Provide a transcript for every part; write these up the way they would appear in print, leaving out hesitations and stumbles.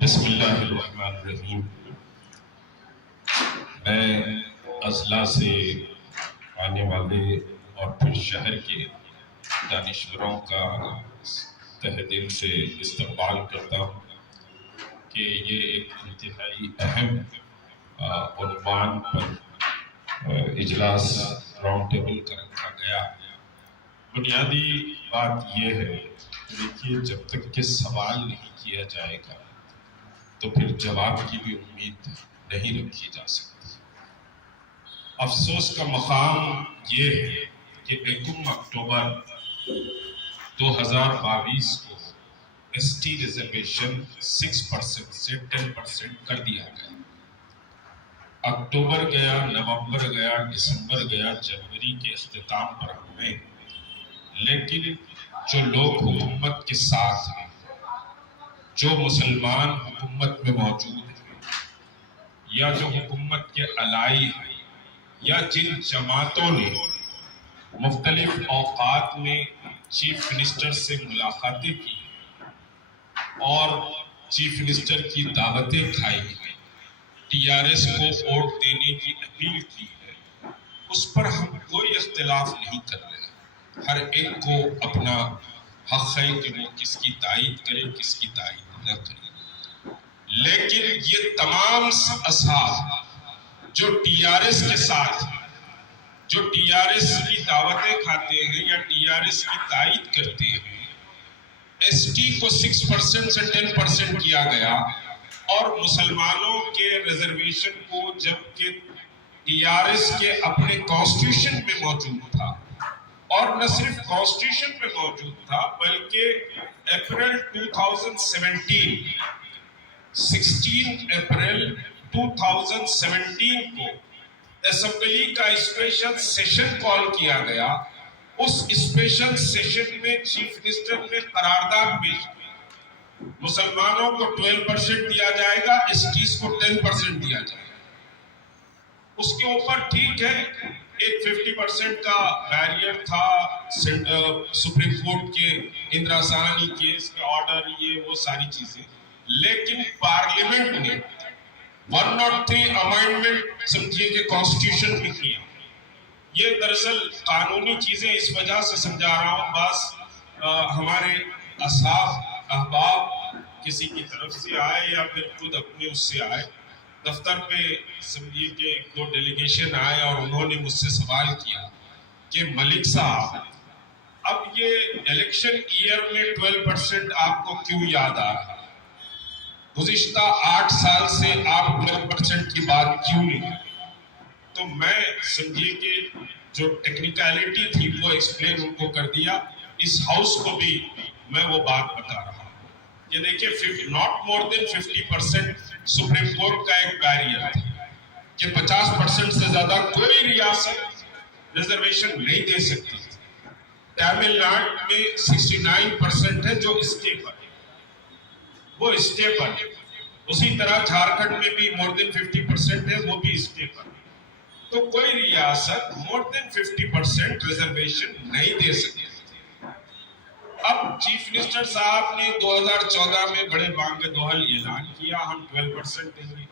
بسم اللہ الرحمن الرحیم۔ میں اضلاع سے آنے والے اور پھر شہر کے دانشوروں کا تہ دل سے استقبال کرتا ہوں کہ یہ ایک انتہائی اہم عنوان پر اجلاس راؤنڈ ٹیبل کا رکھا گیا۔ بنیادی بات یہ ہے کہ دیکھیے، جب تک کہ سوال نہیں کیا جائے گا تو پھر جواب کی بھی امید نہیں رکھی جا سکتی۔ افسوس کا مقام یہ ہے کہ 1 اکتوبر 2022 کو ایس ٹی ریزرویشن 6% سے 10% کر دیا گیا۔ اکتوبر گیا، نومبر گیا، دسمبر گیا، جنوری کے اختتام پر ہم ہیں، لیکن جو لوگ حکومت کے ساتھ ہیں، جو مسلمان حکومت میں موجود ہیں یا جو حکومت کے الائی ہیں یا جن جماعتوں نے مختلف اوقات میں چیف منسٹر سے ملاقاتیں کی اور چیف منسٹر کی دعوتیں کھائی ہیں، ٹی آر ایس کو ووٹ دینے کی اپیل کی ہے، اس پر ہم کوئی اختلاف نہیں کر رہے۔ ہر ایک کو اپنا حق ہے کہ وہ کس کی تائید کرے، کس کی تائید نہ کرے، لیکن یہ تمام اصحاب جو ٹی آر ایس کے ساتھ، جو ٹی آر ایس کی دعوتیں کھاتے ہیں یا ٹی آر ایس کی تائید کرتے ہیں، ایس ٹی کو 6% سے 10% کیا گیا اور مسلمانوں کے ریزرویشن کو، جبکہ ٹی آر ایس کے اپنے کانسٹیٹیوشن میں موجود تھا، اور نہ صرف کانسٹیٹیوشن میں موجود تھا بلکہ اپریل 16 اپریل 2017 کو اسمبلی کا اسپیشل سیشن کال کیا گیا۔ اس اسپیشل سیشن میں چیف منسٹر نے قرارداد پیش کی، مسلمانوں کو 12% دیا جائے گا، ایس ٹیز کو 10% دیا جائے گا۔ اس کے اوپر ٹھیک ہے، ایک 50% کا بیریئر تھا، سپریم کورٹ کے اندرا ثانی کیس کے آرڈر، یہ وہ ساری چیزیں، لیکن پارلیمنٹ نے 103 امینڈمنٹ سمجھیے کہ کانسٹیٹیوشن میں کیا۔ یہ دراصل قانونی چیزیں اس وجہ سے سمجھا رہا ہوں، بعض ہمارے اصحاب احباب کسی کی طرف سے آئے یا پھر خود اپنے اس سے آئے، دفتر پہ سمجھیے کہ 2 ڈیلیگیشن آئے اور انہوں نے مجھ سے سوال کیا کہ ملک صاحب، اب یہ الیکشن ایئر میں 12% آپ کو کیوں یاد آ رہا ہے؟ گزشتہ 8 سال سے آپ 12% کی بات کیوں نہیں؟ تو میں سمجھیے کہ جو ٹیکنیکلٹی تھی وہ ایکسپلین ان کو کر دیا۔ اس ہاؤس کو بھی میں وہ بات بتا رہا ہوں کہ دیکھیے، not more than 50% supreme court کا ایک بیریئر ہے کہ 50% سے زیادہ کوئی ریاست ریزرویشن نہیں دے سکتی۔ تامل ناڈو میں 69% ہے جو اسٹے پر ہے، وہ اسٹے پر ہے۔ اسی طرح جھارکھنڈ میں بھی مور دین 50% ہے، وہ بھی اسٹے پر ہے۔ تو کوئی ریاست مور دین 50% ریزرویشن نہیں دے سکتی۔ اب چیف منسٹر صاحب نے 2014 میں بڑے بانگ دوہل اعلان کیا ہم 12% دیں گے،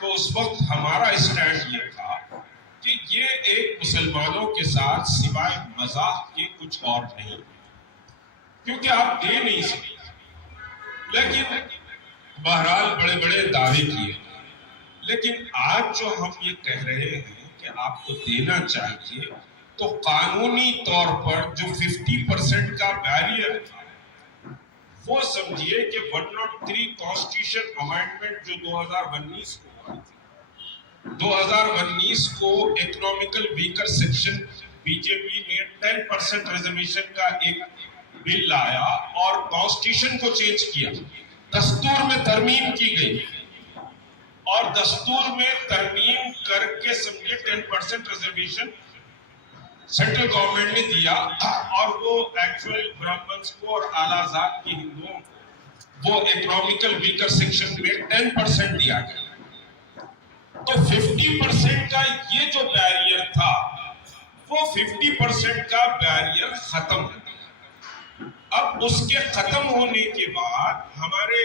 تو اس وقت ہمارا اسٹینڈ یہ تھا کہ یہ ایک مسلمانوں کے ساتھ سوائے مزاح کے کچھ اور نہیں، کیونکہ آپ دے نہیں سکتے۔ لیکن بہرحال بڑے بڑے دعوے کیے، لیکن آج جو ہم یہ کہہ رہے ہیں کہ آپ کو دینا چاہیے، تو قانونی طور پر جو 50% کا بیریئر تھا، وہ سمجھیے کہ 103 کانسٹیٹیوشن امینڈمنٹ جو 2019 کو ہوا تھا، 2019 کو economical weaker section B J P نے 10% ریزرویشن کا ایک بل لایا اور کانسٹیٹیوشن کو چینج کیا، دستور میں ترمیم کی گئی، اور دستور میں ترمیم کر کے سمجھے 10% ریزرویشن سینٹرل گورنمنٹ نے دیا، اور وہ ایکچوئل برہمنز کو اور اعلیٰ ذات کی ہندوؤں کو وہ اکنامیکل ویکر سیکشن میں 10% دیا گیا۔ تو 50% کا یہ جو بیریئر تھا، وہ 50% کا بیریئر ختم ہو گیا۔ اب اس کے ختم ہونے کے بعد ہمارے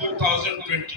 2022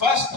1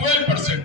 12%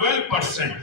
12%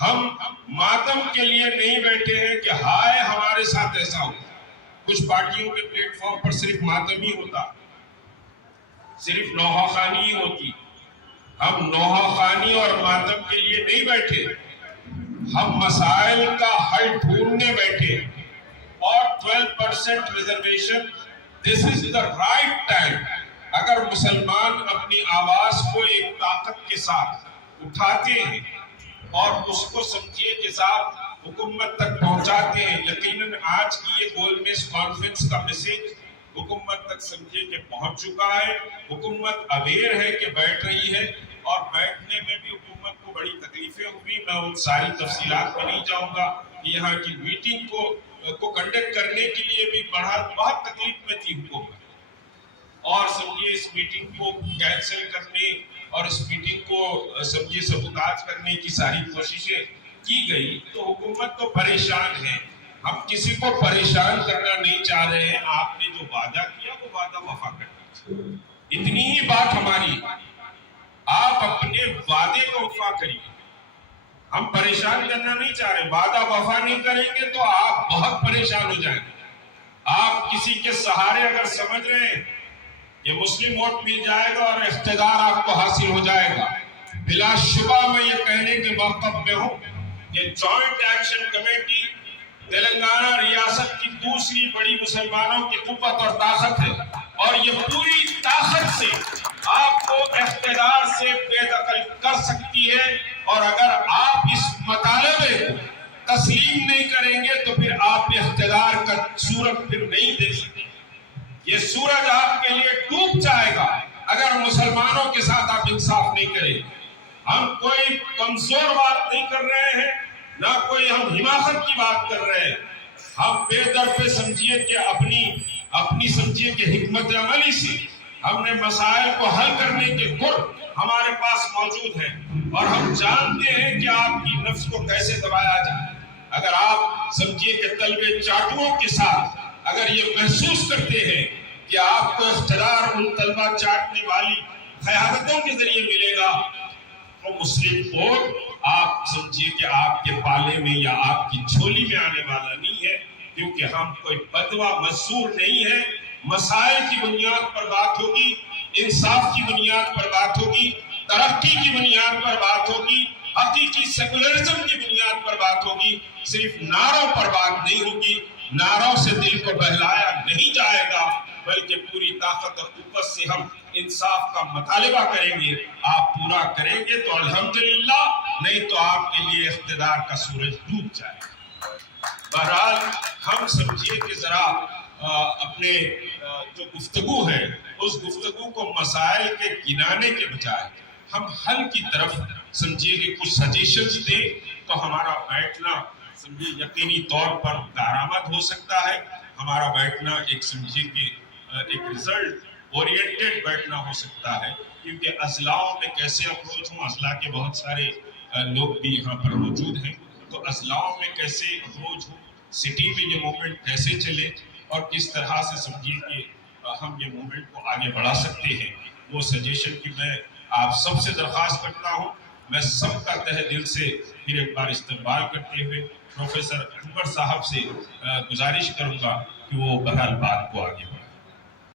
ہم ماتم کے لیے نہیں بیٹھے ہیں کہ ہائے ہمارے ساتھ ایسا ہو. کچھ پارٹیوں کے پلیٹ فارم پر صرف ماتم ہی ہوتا, صرف نوحہ خوانی ہی ہوتی. ہم نوحہ خوانی اور ماتم کے لیے نہیں بیٹھے, ہم مسائل کا حل ڈھونڈنے بیٹھے. اور 12% reservation, this is the right time. اگر مسلمان اپنی آواز کو ایک طاقت کے ساتھ اٹھاتے ہیں اور اس کو سمجھیے کے ساتھ حکومت تک پہنچاتے ہیں, یقیناً آج کی یہ گول میز کانفرنس کا میسج حکومت تک سمجھیے کہ پہنچ چکا ہے. حکومت اویئر ہے کہ بیٹھ رہی ہے, اور بیٹھنے میں بھی حکومت کو بڑی تکلیفیں ہوئی. میں ان ساری تفصیلات میں نہیں جاؤں گا. یہاں کی میٹنگ کو کنڈکٹ کرنے کے لیے بھی بہت تکلیف میں تھی حکومت, اور سمجھیے اس میٹنگ کو کینسل کرنے اور اس میٹنگ کو سمجھیے سبوتاژ کرنے کی ساری کوششیں کی گئی. تو حکومت تو پریشان ہے. ہم کسی کو پریشان کرنا نہیں چاہ رہے ہیں. آپ نے جو وعدہ کیا وہ وعدہ وفا کرنا, اتنی ہی بات ہماری. آپ اپنے وعدے کو وفا کریے. ہم پریشان کرنا نہیں چاہ رہے. وعدہ وفا نہیں کریں گے تو آپ بہت پریشان ہو جائیں گے. آپ کسی کے سہارے اگر سمجھ رہے ہیں کہ مسلم ووٹ مل جائے گا اور اقتدار آپ کو حاصل ہو جائے گا, بلا شبہ میں یہ کہنے کے موقف میں ہوں کہ جوائنٹ ایکشن کمیٹی تلنگانہ ریاست کی دوسری بڑی مسلمانوں کی قوت اور طاقت ہے, اور یہ پوری طاقت سے آپ کو اقتدار سے بے دخل کر سکتی ہے. اور اگر آپ اس مطالبے کو تسلیم نہیں کریں گے تو پھر آپ اقتدار کا سورج پھر نہیں دیکھ سکتے. یہ سورج آپ کے لیے ڈوب جائے گا اگر مسلمانوں کے ساتھ آپ انصاف نہیں کریں. ہم کوئی کمزور بات نہیں کر رہے ہیں, نہ کوئی ہم حماقت کی بات کر رہے ہیں. ہم بے در پہ سمجھیے کہ اپنی سمجھیے کہ حکمت عملی سے ہم نے مسائل کو حل کرنے کے گر ہمارے پاس موجود ہیں, اور ہم جانتے ہیں کہ آپ کی نفس کو کیسے دبایا جائے. اگر آپ سمجھیے کہ طلبے چاٹوؤں کے ساتھ اگر یہ محسوس کرتے ہیں کہ آپ کو اقتدار ان طلبہ چاٹنے والی قیادتوں کے ذریعے ملے گا, تو مسلم ووٹ آپ سمجھیے کہ آپ کے پالے میں یا آپ کی جھولی میں آنے والا نہیں ہے. کیونکہ ہم کوئی بدوا مزدور نہیں ہے. مسائل کی بنیاد پر بات ہوگی, انصاف کی بنیاد پر بات ہوگی, ترقی کی بنیاد پر بات ہوگی, حقیقی سیکولرزم کی بنیاد پر بات ہوگی. صرف نعروں پر بات نہیں ہوگی. نعروں سے دل کو بہلایا نہیں جائے گا, بلکہ پوری طاقت اور قوت سے ہم انصاف کا مطالبہ کریں گے. آپ پورا کریں گے تو الحمدللہ, نہیں تو آپ کے لیے اقتدار کا سورج ڈوب جائے گا. بہرحال ہم سمجھیے کہ ذرا اپنے جو گفتگو ہے اس گفتگو کو مسائل کے گنانے کے بجائے ہم حل کی طرف سمجھیے کہ کچھ سجیشنز دیں, تو ہمارا بیٹھنا سمجھیے یقینی طور پر کارآمد ہو سکتا ہے. ہمارا بیٹھنا ایک سمجھیے کہ ایک ریزلٹ اورینٹڈ بیٹھنا ہو سکتا ہے. کیونکہ اضلاع میں کیسے اپروچ ہوں, اضلاع کے بہت سارے لوگ بھی یہاں پر موجود ہیں, تو اضلاع میں کیسے اپروچ ہوں, سٹی میں یہ موومنٹ کیسے چلے, اور کس طرح سے سمجھیے کہ ہم یہ موومنٹ کو آگے بڑھا سکتے ہیں, وہ سجیشن کی میں آپ سب سے درخواست کرتا ہوں. میں سب کا تہ دل سے پھر ایک بار استقبال کرتے ہوئے پروفیسر انور صاحب سے گزارش کروں گا کہ وہ بہرحال بات کو آگے بڑھائیں.